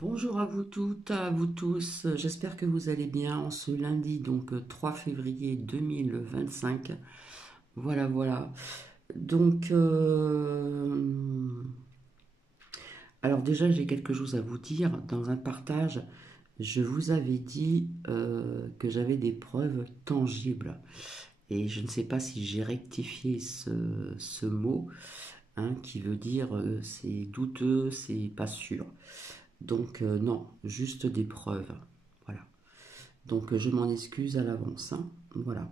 Bonjour à vous toutes, à vous tous. J'espère que vous allez bien en ce lundi, donc 3 février 2025. Voilà, voilà. Donc, alors déjà, j'ai quelque chose à vous dire. Dans un partage, je vous avais dit que j'avais des preuves tangibles. Et je ne sais pas si j'ai rectifié ce mot, hein, qui veut dire c'est douteux, c'est pas sûr. Donc, non, juste des preuves. Voilà. Donc je m'en excuse à l'avance, hein. Voilà.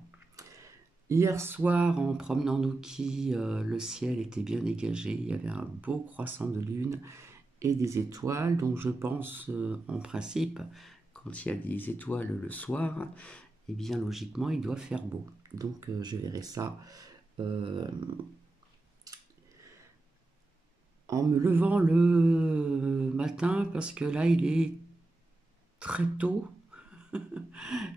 Hier soir, en promenant Nouki, le ciel était bien dégagé. Il y avait un beau croissant de lune et des étoiles. Donc je pense, en principe, quand il y a des étoiles le soir, eh bien logiquement, il doit faire beau. Donc je verrai ça euh, en me levant le matin parce que là, il est très tôt.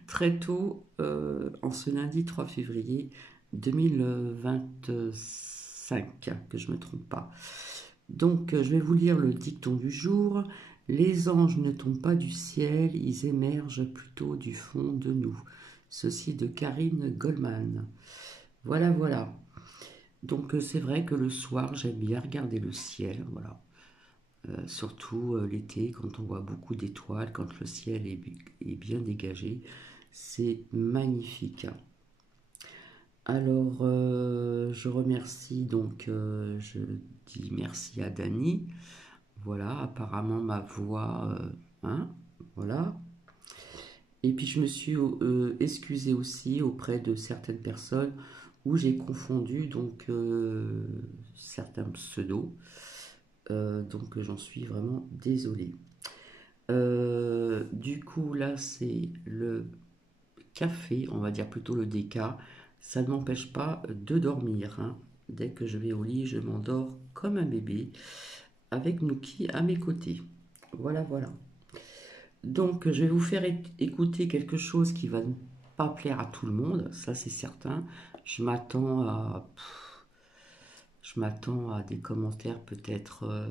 Très tôt, en ce lundi 3 février 2025, que je ne me trompe pas. Donc, je vais vous lire le dicton du jour. Les anges ne tombent pas du ciel, ils émergent plutôt du fond de nous. Ceci de Karine Goldman. Voilà, voilà. Donc, c'est vrai que le soir, j'aime bien regarder le ciel. Voilà. Surtout l'été, quand on voit beaucoup d'étoiles, quand le ciel est bien dégagé, c'est magnifique. Alors, je remercie donc, je dis merci à Dany. Voilà, apparemment ma voix, hein, voilà. Et puis je me suis excusée aussi auprès de certaines personnes où j'ai confondu donc certains pseudos. Donc j'en suis vraiment désolée. Du coup, là, c'est le café, on va dire plutôt le déca. Ça ne m'empêche pas de dormir, hein. Dès que je vais au lit, je m'endors comme un bébé, avec Nuki à mes côtés. Voilà, voilà. Donc, je vais vous faire écouter quelque chose qui va ne pas plaire à tout le monde, ça c'est certain. Je m'attends à, je m'attends à des commentaires peut-être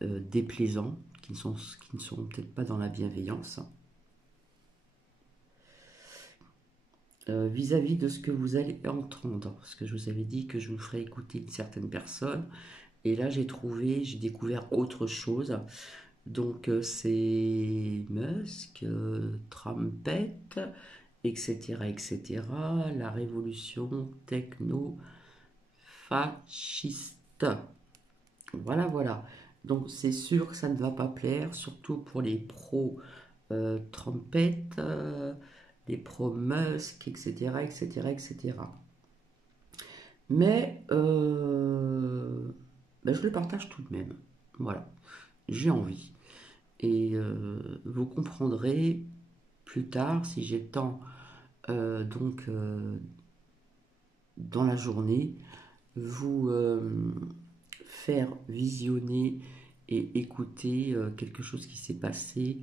déplaisants, qui ne seront peut-être pas dans la bienveillance. Vis-à-vis de ce que vous allez entendre. Parce que je vous avais dit que je vous ferais écouter une certaine personne. Et là, j'ai découvert autre chose. Donc, c'est Musk, Trumpet, etc., etc. La révolution techno-fasciste. Voilà, voilà. Donc, c'est sûr que ça ne va pas plaire, surtout pour les pro-Trumpet, les pro-Musk, etc., etc., etc. Mais ben, je le partage tout de même. Voilà, j'ai envie. Et vous comprendrez plus tard, si j'ai le temps, donc dans la journée, vous faire visionner et écouter quelque chose qui s'est passé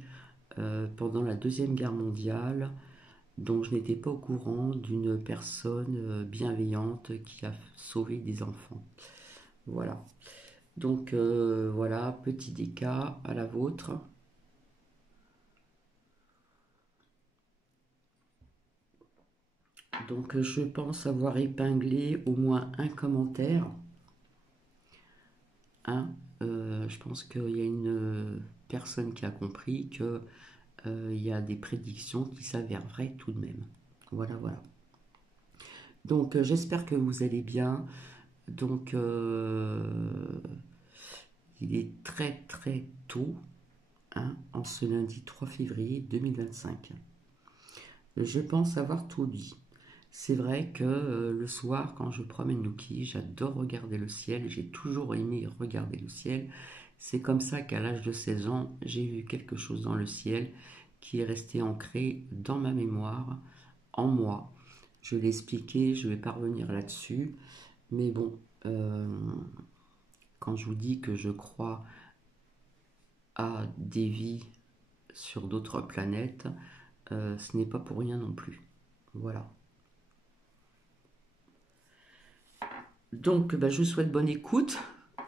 pendant la Deuxième Guerre mondiale, dont je n'étais pas au courant, d'une personne bienveillante qui a sauvé des enfants. Voilà. Donc voilà, petit déca à la vôtre. Donc je pense avoir épinglé au moins un commentaire, hein. Je pense qu'il y a une personne qui a compris que il y a des prédictions qui s'avèrent vraies tout de même. Voilà, voilà. Donc j'espère que vous allez bien. Donc il est très très tôt, hein, en ce lundi 3 février 2025. Je pense avoir tout dit. C'est vrai que le soir, quand je promène Nuki, j'adore regarder le ciel. J'ai toujours aimé regarder le ciel. C'est comme ça qu'à l'âge de 16 ans, j'ai vu quelque chose dans le ciel qui est resté ancré dans ma mémoire, en moi. Je l'ai expliqué, je vais pas revenir là-dessus. Mais bon, quand je vous dis que je crois à des vies sur d'autres planètes, ce n'est pas pour rien non plus. Voilà. Donc, bah, je vous souhaite bonne écoute.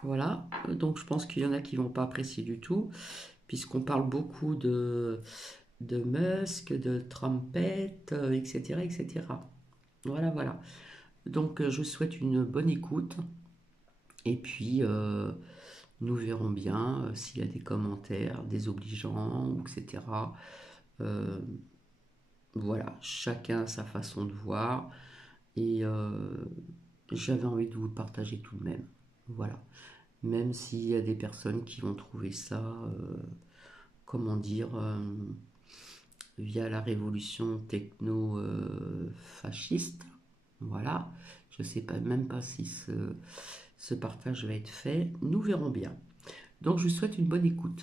Voilà. Donc, je pense qu'il y en a qui vont pas apprécier du tout. puisqu'on parle beaucoup de Musk, de Trumpette, etc., etc. Voilà, voilà. Donc, je vous souhaite une bonne écoute. Et puis, nous verrons bien s'il y a des commentaires désobligeants, etc. Euh, voilà, chacun a sa façon de voir. Et j'avais envie de vous le partager tout de même. Voilà. Même s'il y a des personnes qui vont trouver ça, comment dire, via la révolution techno-fasciste. Voilà. Je ne sais pas, même pas si ce partage va être fait. Nous verrons bien. Donc je vous souhaite une bonne écoute.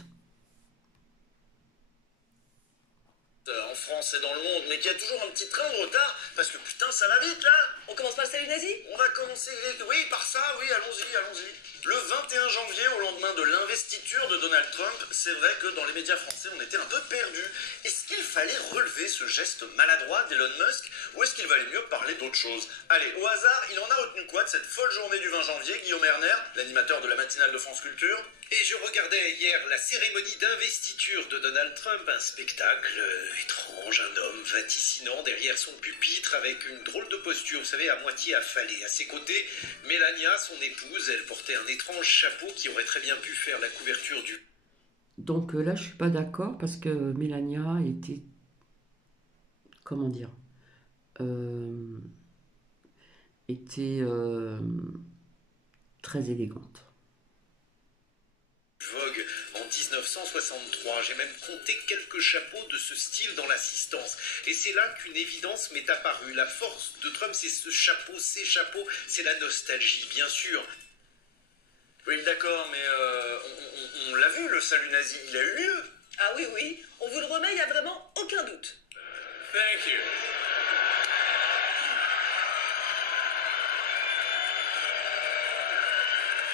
En France et dans le monde, mais qu'il y a toujours un petit train de retard, parce que putain, ça va vite là. On commence par le salut nazi? On va commencer, oui, par ça, oui, allons-y, allons-y. Le 21 janvier, au lendemain de l'investiture de Donald Trump, c'est vrai que dans les médias français, on était un peu perdus. Est-ce qu'il fallait relever ce geste maladroit d'Elon Musk, ou est-ce qu'il valait mieux parler d'autre chose? Allez, au hasard, il en a retenu quoi de cette folle journée du 20 janvier, Guillaume Erner, l'animateur de la matinale de France Culture? Et je regardais hier la cérémonie d'investiture de Donald Trump, un spectacle étrange, un homme vaticinant derrière son pupitre avec une drôle de posture, vous savez, à moitié affalée. À ses côtés, Melania, son épouse, elle portait un étrange chapeau qui aurait très bien pu faire la couverture du... Donc là, je suis pas d'accord parce que Mélania était, comment dire, euh, était très élégante. Vogue en 1963. J'ai même compté quelques chapeaux de ce style dans l'assistance. Et c'est là qu'une évidence m'est apparue. La force de Trump, c'est ce chapeau, ces chapeaux, c'est la nostalgie, bien sûr. Oui, d'accord, mais on l'a vu, le salut nazi, il a eu lieu. Ah oui, oui, on vous le remet, il n'y a vraiment aucun doute. Thank you.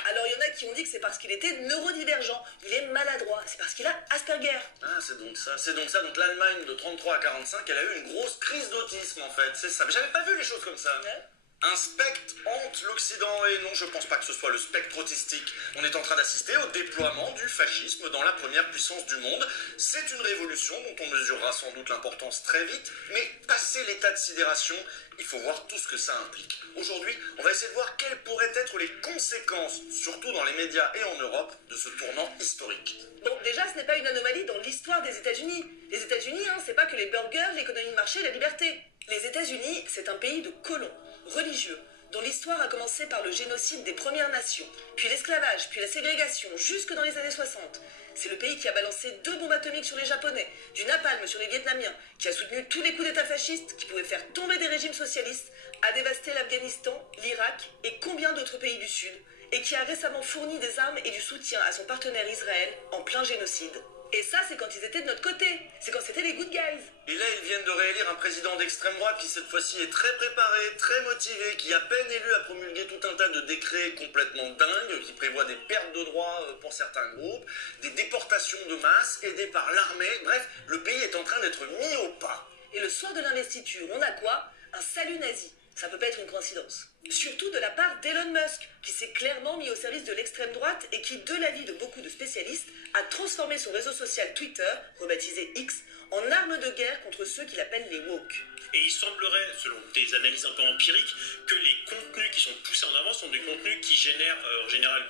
Alors il y en a qui ont dit que c'est parce qu'il était neurodivergent, il est maladroit, c'est parce qu'il a Asperger. Ah, c'est donc ça, c'est donc ça. Donc l'Allemagne de 33 à 45, elle a eu une grosse crise d'autisme en fait, c'est ça. Mais j'avais pas vu les choses comme ça. Ouais. Un spectre hante l'Occident, et non, je pense pas que ce soit le spectre autistique. On est en train d'assister au déploiement du fascisme dans la première puissance du monde. C'est une révolution dont on mesurera sans doute l'importance très vite, mais passé l'état de sidération, il faut voir tout ce que ça implique. Aujourd'hui, on va essayer de voir quelles pourraient être les conséquences, surtout dans les médias et en Europe, de ce tournant historique. Bon, déjà, ce n'est pas une anomalie dans l'histoire des États-Unis. Les États-Unis, c'est pas que les burgers, l'économie de marché et la liberté. Les États-Unis, c'est un pays de colons, religieux, dont l'histoire a commencé par le génocide des Premières Nations, puis l'esclavage, puis la ségrégation, jusque dans les années 60. C'est le pays qui a balancé 2 bombes atomiques sur les Japonais, du napalm sur les Vietnamiens, qui a soutenu tous les coups d'État fascistes qui pouvaient faire tomber des régimes socialistes, a dévasté l'Afghanistan, l'Irak et combien d'autres pays du Sud, et qui a récemment fourni des armes et du soutien à son partenaire Israël en plein génocide. Et ça, c'est quand ils étaient de notre côté. C'est quand c'était les good guys. Et là, ils viennent de réélire un président d'extrême droite qui, cette fois-ci, est très préparé, très motivé, qui, à peine élu, a promulgué tout un tas de décrets complètement dingues, qui prévoient des pertes de droits pour certains groupes, des déportations de masse aidées par l'armée. Bref, le pays est en train d'être mis au pas. Et le soir de l'investiture, on a quoi? Un salut nazi. Ça peut pas être une coïncidence. Surtout de la part d'Elon Musk, qui s'est clairement mis au service de l'extrême droite et qui, de l'avis de beaucoup de spécialistes, a transformé son réseau social Twitter, rebaptisé X, en arme de guerre contre ceux qu'il appelle les woke. Et il semblerait, selon des analyses un peu empiriques, que les contenus qui sont poussés en avant sont des contenus qui génèrent en général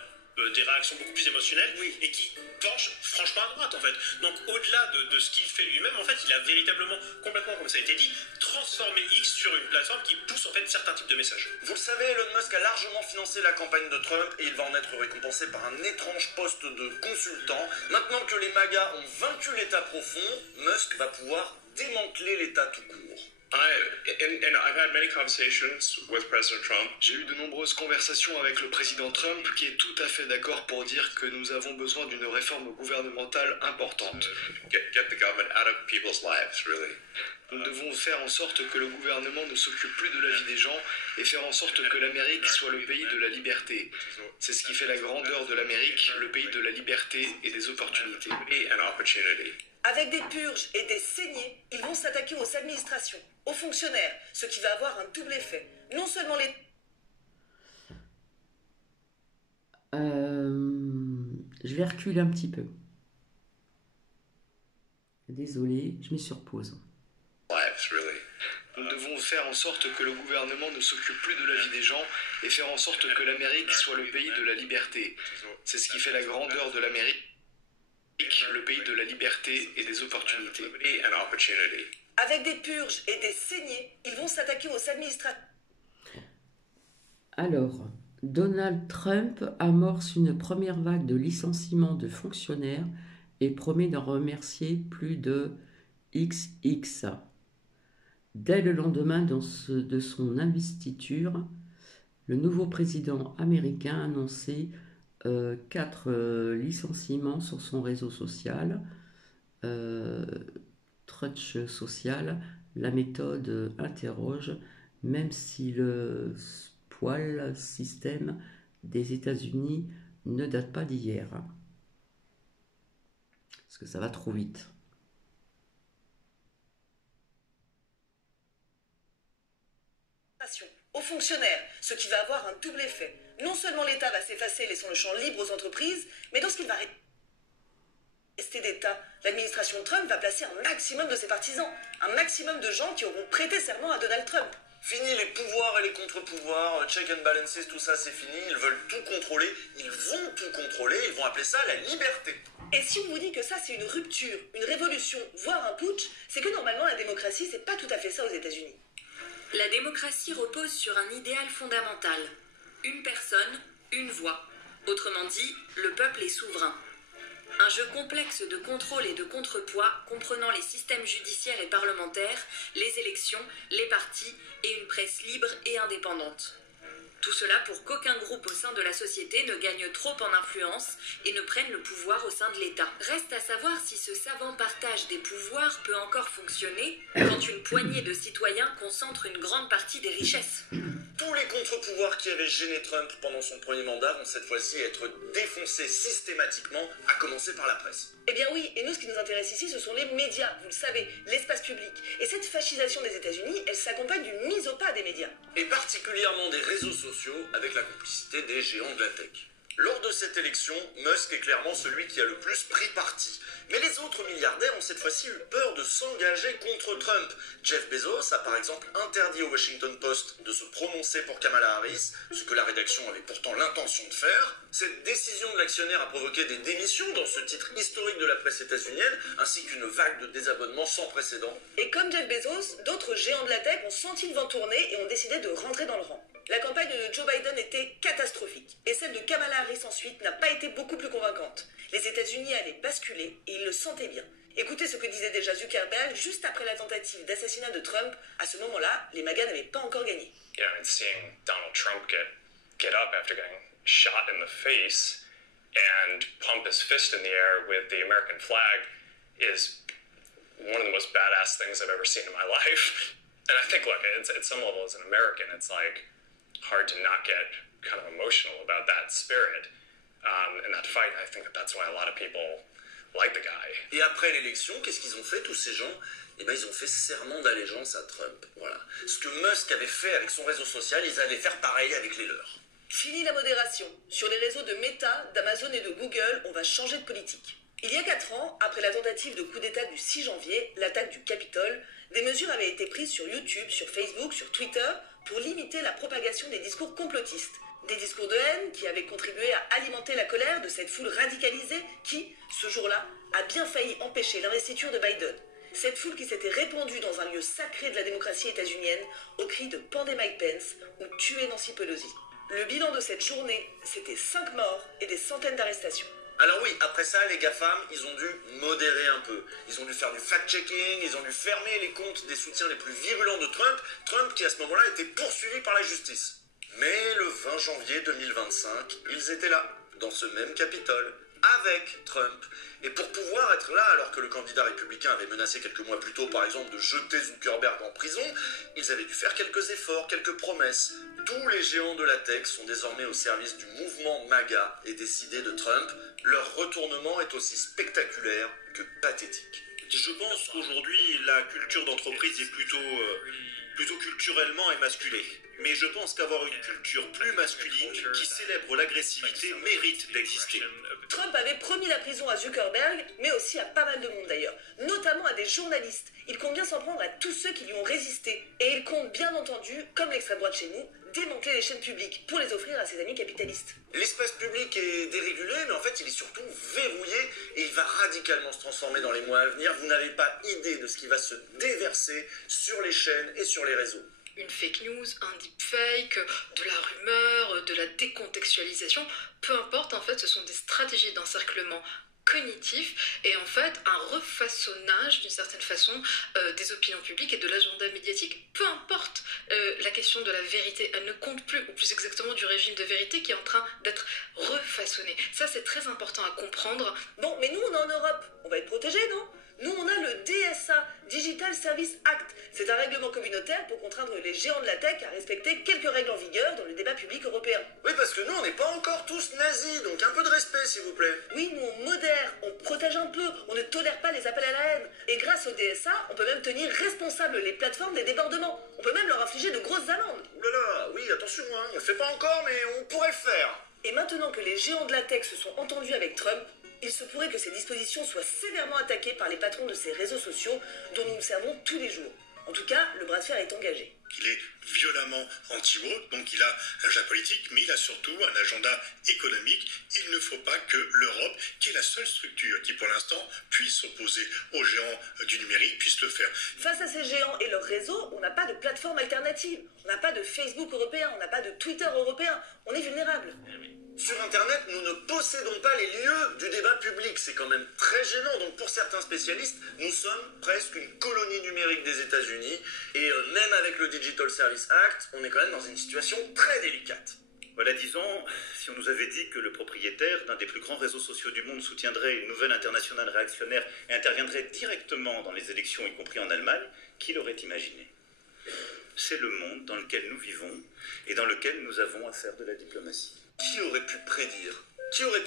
des réactions beaucoup plus émotionnelles, oui, et qui penchent franchement à droite en fait. Donc au-delà de ce qu'il fait lui-même, en fait, il a véritablement, complètement, comme ça a été dit, transformé X sur une plateforme qui pousse en fait certains types de messages. Vous le savez, Elon Musk a largement financé la campagne de Trump et il va en être récompensé par un étrange poste de consultant. Maintenant que les MAGA ont vaincu l'État profond, Musk va pouvoir démanteler l'État tout court. I've had many conversations with President Trump. J'ai eu de nombreuses conversations avec le président Trump qui est tout à fait d'accord pour dire que nous avons besoin d'une réforme gouvernementale importante. Get the government out of people's lives, really. Nous devons faire en sorte que le gouvernement ne s'occupe plus de la vie des gens et faire en sorte que l'Amérique soit le pays de la liberté. C'est ce qui fait la grandeur de l'Amérique, le pays de la liberté et des opportunités. And opportunity. Avec des purges et des saignées, ils vont s'attaquer aux administrations, aux fonctionnaires, ce qui va avoir un double effet. Non seulement les... Je vais reculer un petit peu. Désolé, je mets sur pause. Nous devons faire en sorte que le gouvernement ne s'occupe plus de la vie des gens et faire en sorte que l'Amérique soit le pays de la liberté. C'est ce qui fait la grandeur de l'Amérique, le pays de la liberté et des opportunités. Avec des purges et des saignées, ils vont s'attaquer aux administrateurs. Alors, Donald Trump amorce une première vague de licenciements de fonctionnaires et promet d'en remercier plus de XX. Dès le lendemain de son investiture, le nouveau président américain a annoncé 4 licenciements sur son réseau social, Truth Social. La méthode interroge, même si le spoil système des États-Unis ne date pas d'hier. Parce que ça va trop vite. Aux fonctionnaires, ce qui va avoir un double effet. Non seulement l'État va s'effacer, laissant le champ libre aux entreprises, mais dans ce qu'il va rester d'État, l'administration Trump va placer un maximum de ses partisans, un maximum de gens qui auront prêté serment à Donald Trump. Fini les pouvoirs et les contre-pouvoirs, check and balances, tout ça c'est fini, ils veulent tout contrôler, ils vont tout contrôler, ils vont appeler ça la liberté. Et si on vous dit que ça c'est une rupture, une révolution, voire un putsch, c'est que normalement la démocratie c'est pas tout à fait ça aux États-Unis. La démocratie repose sur un idéal fondamental. Une personne, une voix. Autrement dit, le peuple est souverain. Un jeu complexe de contrôle et de contrepoids comprenant les systèmes judiciaires et parlementaires, les élections, les partis et une presse libre et indépendante. Tout cela pour qu'aucun groupe au sein de la société ne gagne trop en influence et ne prenne le pouvoir au sein de l'État. Reste à savoir si ce savant partage des pouvoirs peut encore fonctionner quand une poignée de citoyens concentre une grande partie des richesses. Tous les contre-pouvoirs qui avaient gêné Trump pendant son premier mandat vont cette fois-ci être défoncés systématiquement, à commencer par la presse. Eh bien oui, et nous ce qui nous intéresse ici ce sont les médias, vous le savez, l'espace public. Et cette fascisation des États-Unis, elle s'accompagne d'une mise au pas des médias. Et particulièrement des réseaux sociaux avec la complicité des géants de la tech. Lors de cette élection, Musk est clairement celui qui a le plus pris parti. Mais les autres milliardaires ont cette fois-ci eu peur de s'engager contre Trump. Jeff Bezos a par exemple interdit au Washington Post de se prononcer pour Kamala Harris, ce que la rédaction avait pourtant l'intention de faire. Cette décision de l'actionnaire a provoqué des démissions dans ce titre historique de la presse états-unienne, ainsi qu'une vague de désabonnements sans précédent. Et comme Jeff Bezos, d'autres géants de la tech ont senti le vent tourner et ont décidé de rentrer dans le rang. La campagne de Joe Biden était catastrophique, et celle de Kamala Harris ensuite n'a pas été beaucoup plus convaincante. Les États-Unis allaient basculer, et ils le sentaient bien. Écoutez ce que disait déjà Zuckerberg juste après la tentative d'assassinat de Trump. À ce moment-là, les MAGA n'avaient pas encore gagné. You know, and seeing Donald Trump get up after getting shot in the face and pump his fist in the air with the American flag is one of the most badass things I've ever seen in my life. And I think, look, at some level as an American, it's like hard to not get kind of emotional about that spirit and that fight. I think that's why a lot of people like the guy. Et après l'élection, qu'est-ce qu'ils ont fait tous ces gens? Eh bien, ils ont fait serment d'allégeance à Trump. Voilà. Ce que Musk avait fait avec son réseau social, ils allaient faire pareil avec les leurs. Fini la modération. Sur les réseaux de Meta, d'Amazon et de Google, on va changer de politique. Il y a 4 ans, après la tentative de coup d'État du 6 janvier, l'attaque du Capitole, des mesures avaient été prises sur YouTube, sur Facebook, sur Twitter, pour limiter la propagation des discours complotistes. Des discours de haine qui avaient contribué à alimenter la colère de cette foule radicalisée qui, ce jour-là, a bien failli empêcher l'investiture de Biden. Cette foule qui s'était répandue dans un lieu sacré de la démocratie états-unienne au cri de « Pendez Mike Pence » ou « Tuez Nancy Pelosi ». Le bilan de cette journée, c'était 5 morts et des centaines d'arrestations. Alors oui, après ça, les GAFAM, ils ont dû modérer un peu. Ils ont dû faire du fact-checking, ils ont dû fermer les comptes des soutiens les plus virulents de Trump, Trump qui à ce moment-là était poursuivi par la justice. Mais le 20 janvier 2025, ils étaient là, dans ce même Capitole, avec Trump. Et pour pouvoir être là, alors que le candidat républicain avait menacé quelques mois plus tôt, par exemple, de jeter Zuckerberg en prison, ils avaient dû faire quelques efforts, quelques promesses. Tous les géants de la tech sont désormais au service du mouvement MAGA et décidé de Trump. Leur retournement est aussi spectaculaire que pathétique. Je pense qu'aujourd'hui, la culture d'entreprise est plutôt culturellement émasculée. Mais je pense qu'avoir une culture plus masculine qui célèbre l'agressivité mérite d'exister. Trump avait promis la prison à Zuckerberg, mais aussi à pas mal de monde d'ailleurs, notamment à des journalistes. Il compte bien s'en prendre à tous ceux qui lui ont résisté. Et il compte bien entendu, comme l'extrême droite chez nous, démanteler les chaînes publiques pour les offrir à ses amis capitalistes. L'espace public est dérégulé, mais en fait il est surtout verrouillé et il va radicalement se transformer dans les mois à venir. Vous n'avez pas idée de ce qui va se déverser sur les chaînes et sur les réseaux. Une fake news, un deepfake, de la rumeur, de la décontextualisation, peu importe, en fait, ce sont des stratégies d'encerclement cognitif et en fait un refaçonnage d'une certaine façon des opinions publiques et de l'agenda médiatique, peu importe la question de la vérité, elle ne compte plus, ou plus exactement du régime de vérité qui est en train d'être refaçonné. Ça c'est très important à comprendre. Bon, mais nous on est en Europe, on va être protégés, non ? Nous, on a le DSA, Digital Service Act. C'est un règlement communautaire pour contraindre les géants de la tech à respecter quelques règles en vigueur dans le débat public européen. Oui, parce que nous, on n'est pas encore tous nazis, donc un peu de respect, s'il vous plaît. Oui, nous, on modère, on protège un peu, on ne tolère pas les appels à la haine. Et grâce au DSA, on peut même tenir responsables les plateformes des débordements. On peut même leur infliger de grosses amendes. Ouh là là, oui, attention, hein, on le fait pas encore, mais on pourrait le faire. Et maintenant que les géants de la tech se sont entendus avec Trump, il se pourrait que ces dispositions soient sévèrement attaquées par les patrons de ces réseaux sociaux dont nous nous servons tous les jours. En tout cas, le bras de fer est engagé. Il est violemment anti-woke, donc il a un agenda politique, mais il a surtout un agenda économique. Il ne faut pas que l'Europe, qui est la seule structure qui pour l'instant puisse s'opposer aux géants du numérique, puisse le faire. Face à ces géants et leurs réseaux, on n'a pas de plateforme alternative. On n'a pas de Facebook européen, on n'a pas de Twitter européen. On est vulnérable. Sur Internet, nous ne possédons pas les lieux du débat public. C'est quand même très gênant. Donc pour certains spécialistes, nous sommes presque une colonie numérique des États-Unis. Et même avec le Digital Service Act, on est quand même dans une situation très délicate. Voilà, disons, si on nous avait dit que le propriétaire d'un des plus grands réseaux sociaux du monde soutiendrait une nouvelle internationale réactionnaire et interviendrait directement dans les élections, y compris en Allemagne, qui l'aurait imaginé ? C'est le monde dans lequel nous vivons et dans lequel nous avons à faire de la diplomatie. Qui aurait pu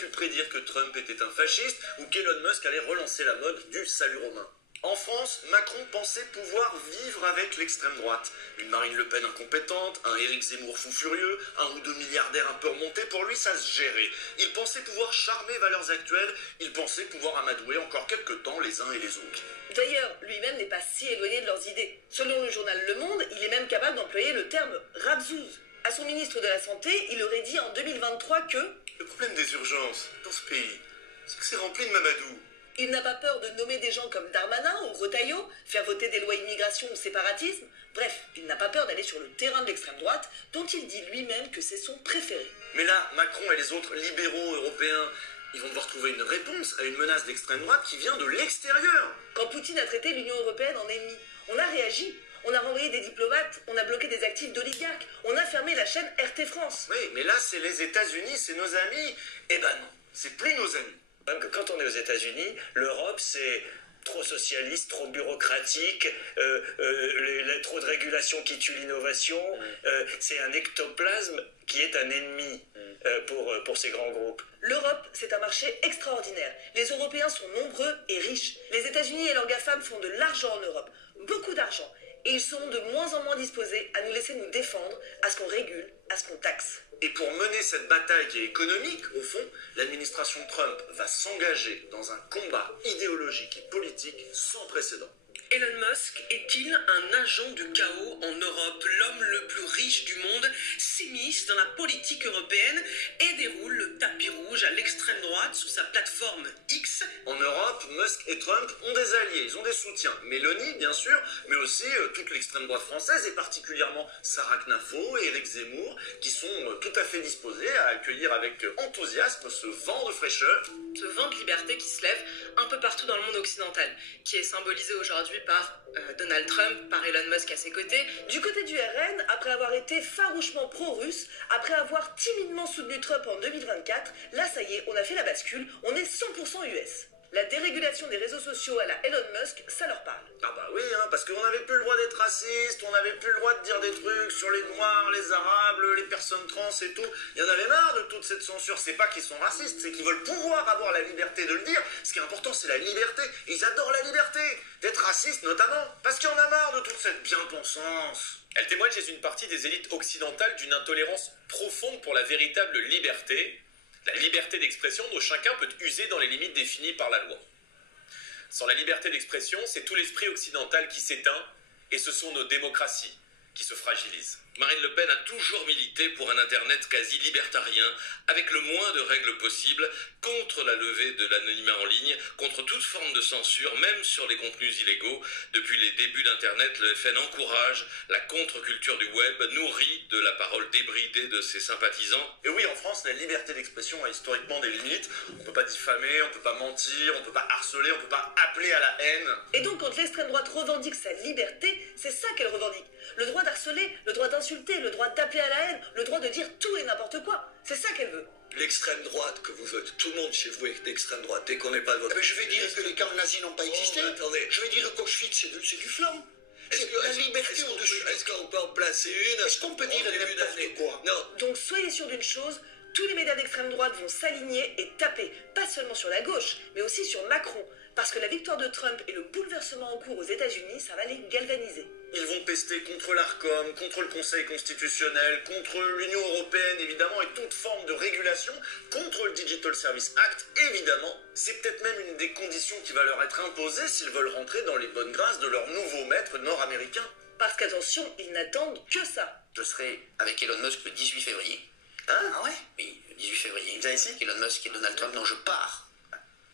prédire que Trump était un fasciste ou qu'Elon Musk allait relancer la mode du salut romain ? En France, Macron pensait pouvoir vivre avec l'extrême droite. Une Marine Le Pen incompétente, un Éric Zemmour fou furieux, un ou deux milliardaires un peu remontés, pour lui ça se gérait. Il pensait pouvoir charmer valeurs actuelles, il pensait pouvoir amadouer encore quelques temps les uns et les autres. D'ailleurs, lui-même n'est pas si éloigné de leurs idées. Selon le journal Le Monde, il est même capable d'employer le terme « rabzouz ». À son ministre de la Santé, il aurait dit en 2023 que « Le problème des urgences dans ce pays, c'est que c'est rempli de mamadou ». Il n'a pas peur de nommer des gens comme Darmanin ou Retailleau, faire voter des lois immigration ou séparatisme. Bref, il n'a pas peur d'aller sur le terrain de l'extrême droite, dont il dit lui-même que c'est son préféré. Mais là, Macron et les autres libéraux européens, ils vont devoir trouver une réponse à une menace d'extrême droite qui vient de l'extérieur. Quand Poutine a traité l'Union européenne en ennemi, on a réagi. On a renvoyé des diplomates, on a bloqué des actifs d'oligarques, on a fermé la chaîne RT France. Oui, mais là, c'est les États-Unis, c'est nos amis. Eh ben non, c'est plus nos amis. Même que quand on est aux États-Unis, l'Europe, c'est trop socialiste, trop bureaucratique, trop de régulation qui tue l'innovation. C'est un ectoplasme qui est un ennemi pour ces grands groupes. L'Europe, c'est un marché extraordinaire. Les Européens sont nombreux et riches. Les États-Unis et leurs GAFAM font de l'argent en Europe, beaucoup d'argent. Et ils seront de moins en moins disposés à nous laisser nous défendre, à ce qu'on régule, à ce qu'on taxe. Et pour mener cette bataille qui est économique, au fond, l'administration Trump va s'engager dans un combat idéologique et politique sans précédent. Elon Musk est-il un agent du chaos en Europe? L'homme le plus riche du monde s'immisce dans la politique européenne et déroule le tapis rouge à l'extrême droite sur sa plateforme X. En Europe, Musk et Trump ont des alliés, ils ont des soutiens. Mélanie, bien sûr, mais aussi toute l'extrême droite française et particulièrement Sarah Knafo et Éric Zemmour, qui sont tout à fait disposés à accueillir avec enthousiasme ce vent de fraîcheur. Ce vent de liberté qui se lève un peu partout dans le monde occidental, qui est symbolisé aujourd'hui par Donald Trump, par Elon Musk à ses côtés. Du côté du RN, après avoir été farouchement pro-russe, après avoir timidement soutenu Trump en 2024, là ça y est, on a fait la bascule, on est 100% US. La dérégulation des réseaux sociaux à la Elon Musk, ça leur parle. Ah bah oui, hein, parce qu'on n'avait plus le droit d'être raciste, on n'avait plus le droit de dire des trucs sur les noirs, les arabes, les personnes trans et tout. Il y en avait marre de toute cette censure. C'est pas qu'ils sont racistes, c'est qu'ils veulent pouvoir avoir la liberté de le dire. Ce qui est important, c'est la liberté. Ils adorent la liberté, d'être racistes notamment, parce qu'il y en a marre de toute cette bien-pensance. Elle témoigne chez une partie des élites occidentales d'une intolérance profonde pour la véritable liberté, la liberté d'expression dont chacun peut user dans les limites définies par la loi. Sans la liberté d'expression, c'est tout l'esprit occidental qui s'éteint, et ce sont nos démocraties qui se fragilisent. Marine Le Pen a toujours milité pour un Internet quasi libertarien, avec le moins de règles possibles, contre la levée de l'anonymat en ligne, contre toute forme de censure, même sur les contenus illégaux. Depuis les débuts d'Internet, le FN encourage la contre-culture du web, nourrie de la parole débridée de ses sympathisants. Et oui, en France, la liberté d'expression a historiquement des limites. On ne peut pas diffamer, on ne peut pas mentir, on ne peut pas harceler, on ne peut pas appeler à la haine. Et donc, quand l'extrême droite revendique sa liberté, c'est ça qu'elle revendique. Le droit d'harceler, le droit d'insulter, le droit d'appeler à la haine, le droit de dire tout et n'importe quoi. C'est ça qu'elle veut. L'extrême droite que vous êtes, tout le monde chez vous est d'extrême droite, dès qu'on n'est pas de votre... Mais je vais dire que les camps nazis n'ont pas existé. Attendez. Je vais dire qu'Auschwitz, c'est du flanc. C'est la liberté au-dessus. Est-ce qu'on peut en placer une? Est-ce qu'on peut dire n'importe quoi? Non. Donc soyez sûrs d'une chose, tous les médias d'extrême droite vont s'aligner et taper, pas seulement sur la gauche, mais aussi sur Macron. Parce que la victoire de Trump et le bouleversement en cours aux États-Unis, ça va les galvaniser. Ils vont pester contre l'ARCOM, contre le Conseil constitutionnel, contre l'Union européenne évidemment et toute forme de régulation, contre le Digital Service Act évidemment. C'est peut-être même une des conditions qui va leur être imposée s'ils veulent rentrer dans les bonnes grâces de leur nouveau maître nord-américain. Parce qu'attention, ils n'attendent que ça. Je serai avec Elon Musk le 18 février. Hein? Ah ouais? Oui, le 18 février. Viens ici? Elon Musk et Donald Trump, non, je pars.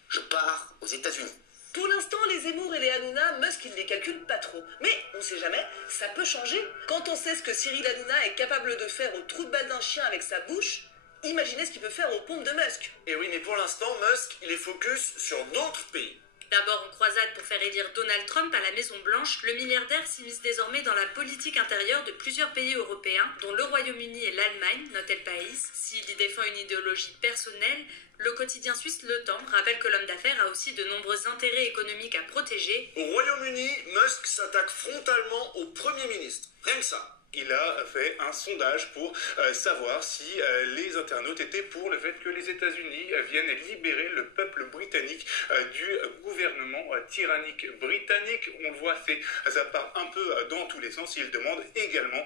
Je pars aux États-Unis. Pour l'instant, les Zemmour et les Hanouna, Musk, il les calcule pas trop. Mais, on sait jamais, ça peut changer. Quand on sait ce que Cyril Hanouna est capable de faire au trou de balle d'un chien avec sa bouche, imaginez ce qu'il peut faire aux pompes de Musk. Et oui, mais pour l'instant, Musk, il est focus sur d'autres pays. D'abord en croisade pour faire élire Donald Trump à la Maison-Blanche, le milliardaire s'immisce désormais dans la politique intérieure de plusieurs pays européens, dont le Royaume-Uni et l'Allemagne, note El País. S'il y défend une idéologie personnelle, le quotidien suisse Le Temps rappelle que l'homme d'affaires a aussi de nombreux intérêts économiques à protéger. Au Royaume-Uni, Musk s'attaque frontalement au Premier ministre. Rien que ça. Il a fait un sondage pour savoir si les internautes étaient pour le fait que les États-Unis viennent libérer le peuple britannique du gouvernement tyrannique britannique. On le voit, ça part un peu dans tous les sens. Il demande également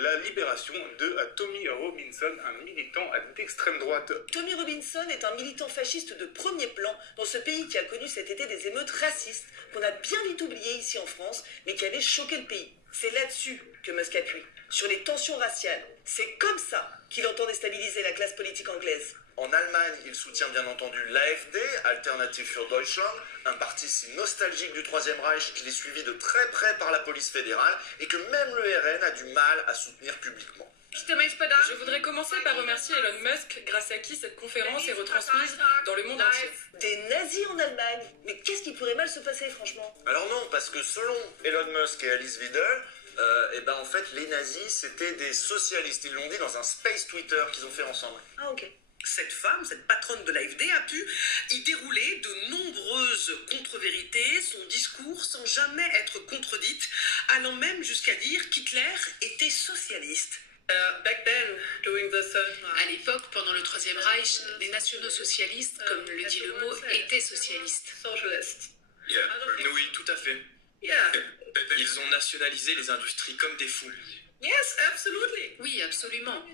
la libération de Tommy Robinson, un militant d'extrême droite. Tommy Robinson est un militant fasciste de premier plan dans ce pays qui a connu cet été des émeutes racistes qu'on a bien vite oubliées ici en France, mais qui avaient choqué le pays. C'est là-dessus que Musk appuie, sur les tensions raciales. C'est comme ça qu'il entend déstabiliser la classe politique anglaise. En Allemagne, il soutient bien entendu l'AfD, Alternative für Deutschland, un parti si nostalgique du Troisième Reich qu'il est suivi de très près par la police fédérale et que même le RN a du mal à soutenir publiquement. Je voudrais commencer par remercier Elon Musk, grâce à qui cette conférence est retransmise dans le monde entier. Des nazis en Allemagne? Mais qu'est-ce qui pourrait mal se passer, franchement? Alors non, parce que selon Elon Musk et Alice Weidel, en fait, les nazis, c'était des socialistes. Ils l'ont dit dans un space Twitter qu'ils ont fait ensemble. Ah, ok. Cette femme, cette patronne de l'AfD, a pu y dérouler de nombreuses contre-vérités, son discours sans jamais être contredite, allant même jusqu'à dire qu'Hitler était socialiste. À l'époque, pendant le Troisième Reich, les nationaux-socialistes, comme le dit le mot, étaient socialistes. Oui, tout à fait. Ils ont nationalisé les industries comme des fous. Oui, absolument.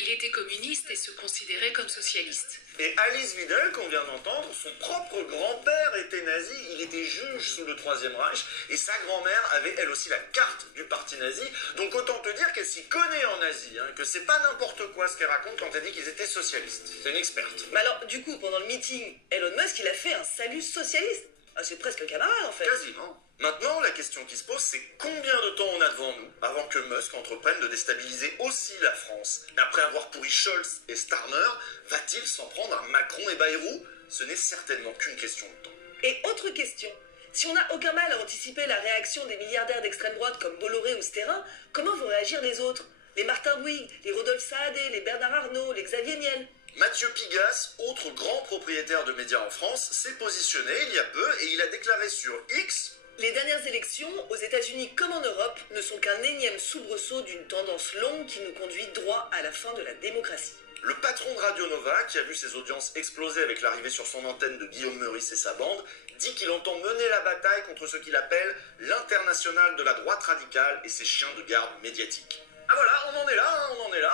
Il était communiste et se considérait comme socialiste. Et Alice Weidel, qu'on vient d'entendre, son propre grand-père était nazi, il était juge sous le Troisième Reich, et sa grand-mère avait elle aussi la carte du parti nazi, donc autant te dire qu'elle s'y connaît en nazi, que c'est pas n'importe quoi ce qu'elle raconte quand elle dit qu'ils étaient socialistes. C'est une experte. Mais alors, du coup, pendant le meeting, Elon Musk, il a fait un salut socialiste. Ah, c'est presque un camarade, en fait. Quasiment. Maintenant, la question qui se pose, c'est combien de temps on a devant nous avant que Musk entreprenne de déstabiliser aussi la France? Après avoir pourri Scholz et Starmer, va-t-il s'en prendre à Macron et Bayrou? Ce n'est certainement qu'une question de temps. Et autre question, si on n'a aucun mal à anticiper la réaction des milliardaires d'extrême droite comme Bolloré ou Sterrin, comment vont réagir les autres? Les Martin Bouygues, les Rodolphe Saadé, les Bernard Arnault, les Xavier Niel? Mathieu Pigasse, autre grand propriétaire de médias en France, s'est positionné il y a peu et il a déclaré sur X: les dernières élections, aux États-Unis comme en Europe, ne sont qu'un énième soubresaut d'une tendance longue qui nous conduit droit à la fin de la démocratie. Le patron de Radio Nova, qui a vu ses audiences exploser avec l'arrivée sur son antenne de Guillaume Meurice et sa bande, dit qu'il entend mener la bataille contre ce qu'il appelle l'international de la droite radicale et ses chiens de garde médiatiques. Ah voilà, on en est là, hein, on en est là,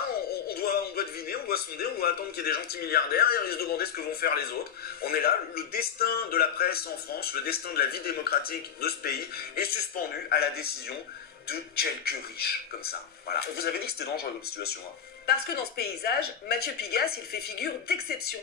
on doit deviner, on doit sonder, on doit attendre qu'il y ait des gentils milliardaires et se demander ce que vont faire les autres. On est là, le destin de la presse en France, le destin de la vie démocratique de ce pays est suspendu à la décision de quelques riches, comme ça. Voilà. On vous avait dit que c'était dangereux comme situation. Hein. Parce que dans ce paysage, Mathieu Pigasse, il fait figure d'exception.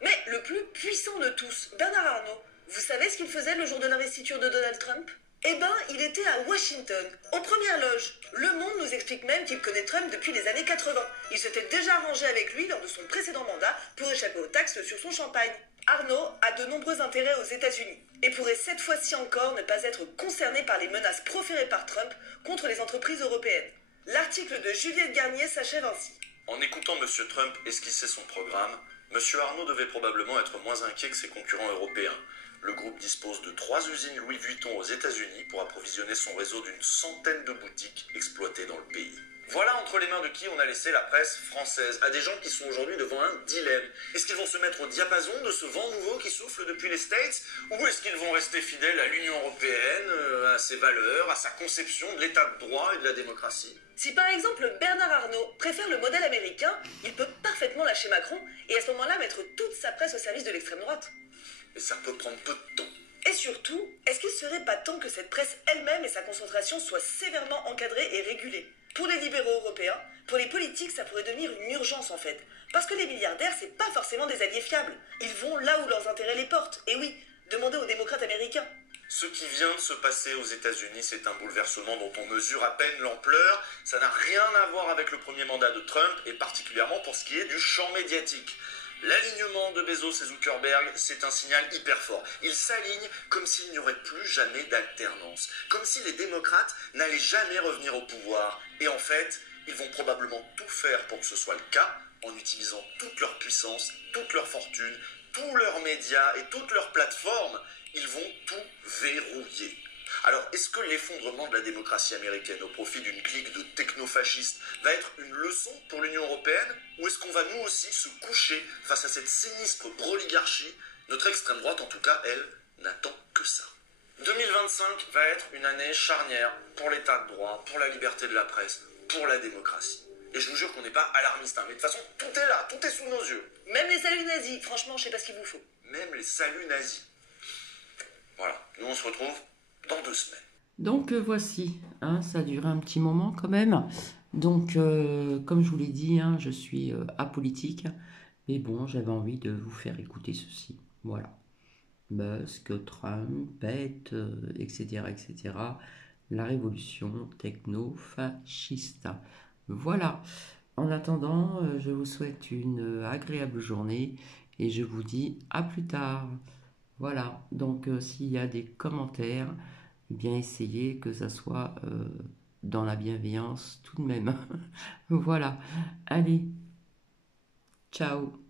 Mais le plus puissant de tous, Bernard Arnault, vous savez ce qu'il faisait le jour de l'investiture de Donald Trump ? Eh ben, il était à Washington, aux premières loges. Le Monde nous explique même qu'il connaît Trump depuis les années 80. Il s'était déjà arrangé avec lui lors de son précédent mandat pour échapper aux taxes sur son champagne. Arnault a de nombreux intérêts aux États-Unis et pourrait cette fois-ci encore ne pas être concerné par les menaces proférées par Trump contre les entreprises européennes. L'article de Juliette Garnier s'achève ainsi. En écoutant M. Trump esquisser son programme, M. Arnault devait probablement être moins inquiet que ses concurrents européens. Le groupe dispose de 3 usines Louis Vuitton aux États-Unis pour approvisionner son réseau d'une centaine de boutiques exploitées dans le pays. Voilà entre les mains de qui on a laissé la presse française, à des gens qui sont aujourd'hui devant un dilemme. Est-ce qu'ils vont se mettre au diapason de ce vent nouveau qui souffle depuis les States, ou est-ce qu'ils vont rester fidèles à l'Union européenne, à ses valeurs, à sa conception de l'état de droit et de la démocratie ? Si par exemple Bernard Arnault préfère le modèle américain, il peut parfaitement lâcher Macron et à ce moment-là mettre toute sa presse au service de l'extrême droite. Et ça peut prendre peu de temps. Et surtout, est-ce qu'il serait pas temps que cette presse elle-même et sa concentration soient sévèrement encadrées et régulées ? Pour les libéraux européens, pour les politiques, ça pourrait devenir une urgence en fait. Parce que les milliardaires, c'est pas forcément des alliés fiables. Ils vont là où leurs intérêts les portent. Et oui, demandez aux démocrates américains. Ce qui vient de se passer aux États-Unis, c'est un bouleversement dont on mesure à peine l'ampleur. Ça n'a rien à voir avec le premier mandat de Trump, et particulièrement pour ce qui est du champ médiatique. L'alignement de Bezos et Zuckerberg, c'est un signal hyper fort. Ils s'alignent comme s'il n'y aurait plus jamais d'alternance, comme si les démocrates n'allaient jamais revenir au pouvoir. Et en fait, ils vont probablement tout faire pour que ce soit le cas, en utilisant toute leur puissance, toute leur fortune, tous leurs médias et toutes leurs plateformes. Ils vont tout verrouiller. Alors, est-ce que l'effondrement de la démocratie américaine au profit d'une clique de technofascistes va être une leçon pour l'Union européenne, ou est-ce qu'on va nous aussi se coucher face à cette sinistre broligarchie? Notre extrême droite, en tout cas, elle, n'attend que ça. 2025 va être une année charnière pour l'état de droit, pour la liberté de la presse, pour la démocratie. Et je vous jure qu'on n'est pas alarmiste, hein, mais de toute façon, tout est là, tout est sous nos yeux. Même les saluts nazis, franchement, je sais pas ce qu'il vous faut. Même les saluts nazis. Voilà, nous on se retrouve dans 2 semaines. Donc voici, hein, ça a duré un petit moment quand même. Donc comme je vous l'ai dit, hein, je suis apolitique. Mais bon, j'avais envie de vous faire écouter ceci. Voilà. Musk, Trump, Pet, etc., etc. La révolution techno-fasciste. Voilà. En attendant, je vous souhaite une agréable journée et je vous dis à plus tard. Voilà. Donc s'il y a des commentaires, eh bien essayez que ça soit dans la bienveillance tout de même. Voilà. Allez. Ciao.